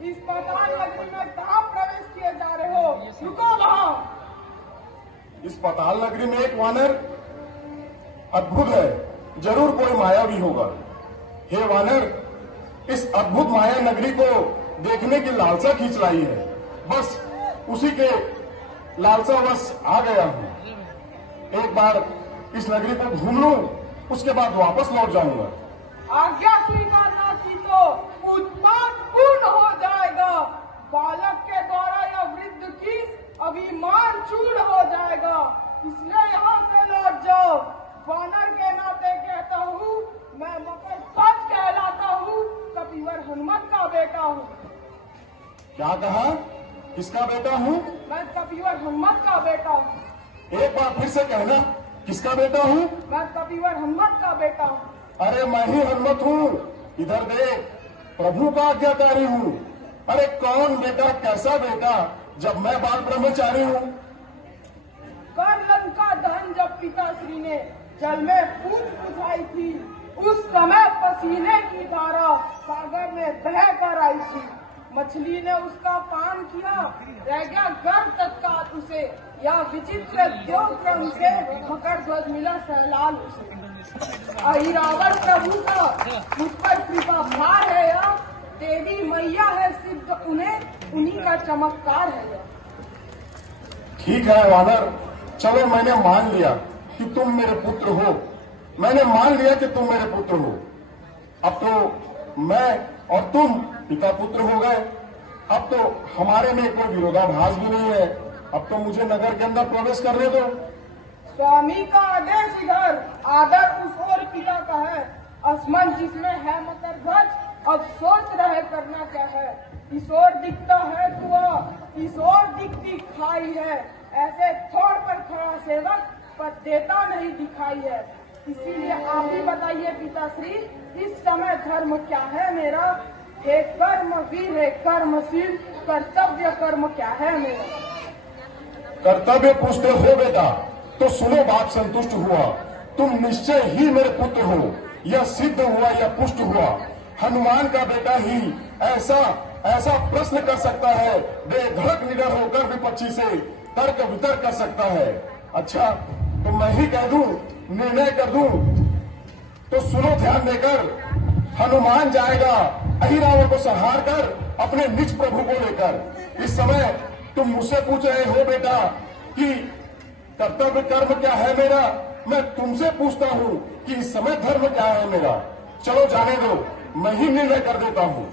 इस पाताल नगरी में कहाँ प्रवेश किए जा रहे हो? रुको वहाँ। इस पाताल नगरी में एक वानर अद्भुत है, जरूर कोई मायावी होगा। हे वानर, इस अद्भुत माया नगरी को देखने की लालसा खींच लाई है, बस उसी के लालसावश आ गया हूँ। एक बार इस नगरी को घूम लूं, उसके बाद वापस लौट जाऊंगा। आज्ञा स्वीकार ना की तो उत्पात पूर्ण हो जाएगा। बालक के द्वारा या वृद्ध की अभिमान चूर्ण हो जाएगा, इसलिए यहाँ से लौट जाओ। वानर के नाते कहता हूँ, मैं मकर ध्वज कहलाता हूँ, कपिवर हनुमत का बेटा हूँ। क्या कहा? किसका बेटा हूँ? मैं कपिवर हनुमत का बेटा हूँ। एक बार फिर से कहना, किसका बेटा हूँ? मैं कपिवर हनुमत का बेटा हूँ। अरे मैं ही हनुमत हूँ, इधर देख, प्रभु का आज्ञाकारी हूँ। अरे कौन बेटा, कैसा बेटा, जब मैं बाल ब्रह्मचारी हूँ। कर लंका दहन जब पिताश्री ने जल में पूछ बुझाई थी, उस समय पसीने की धारा सागर में बह कर आई थी। मछली ने उसका पान किया, रह गया गर्व तत्काल उसे, या विचित्र द्योग क्रम से मकर ध्वज मिला सहलाल उसे। अहिरावण प्रभु का मुझ पर कृपा भार है, या देवी मैया है सिद्ध उन्हें, उन्हीं का चमत्कार है यह। ठीक है वानर, चलो मैंने मान लिया कि तुम मेरे पुत्र हो। मैंने मान लिया कि तुम मेरे पुत्र हो। अब तो मैं और तुम पिता पुत्र हो गए। अब तो हमारे में कोई विरोधाभास भी नहीं है। अब तो मुझे नगर के अंदर प्रवेश करने दो। स्वामी का आदेश इधर, आदर उस ओर पिता का है। असमन जिसमें है मकर ध्वज, अब सोच रहे करना क्या है। इस ओर दिखता है कुआ, इस ओर दिखती खाई है। ऐसे छोड़ कर खड़ा सेवक, पर देता नहीं दिखाई है। इसीलिए आप ही बताइए पिताश्री, इस समय धर्म क्या है मेरा? हे कर्म वीर, हे कर्मशील, कर्तव्य कर्म क्या है मेरा? कर्तव्य पूछते हो बेटा, तो सुनो, बात संतुष्ट हुआ। तुम निश्चय ही मेरे पुत्र हो, यह सिद्ध हुआ, यह पुष्ट हुआ। हनुमान का बेटा ही ऐसा प्रश्न कर सकता है, बेधड़क निडर होकर विपक्षी से तर्क वितर्क कर सकता है। अच्छा, तो मैं ही कह दूं, निर्णय कर दूं, तो सुनो ध्यान देकर। हनुमान जाएगा अहिरावण को संहार कर अपने निज प्रभु को लेकर। इस समय तुम मुझसे पूछ रहे हो बेटा कि कर्तव्य कर्म क्या है मेरा। मैं तुमसे पूछता हूँ कि इस समय धर्म क्या है मेरा। चलो जाने दो, मैं ही निर्णय कर देता हूँ।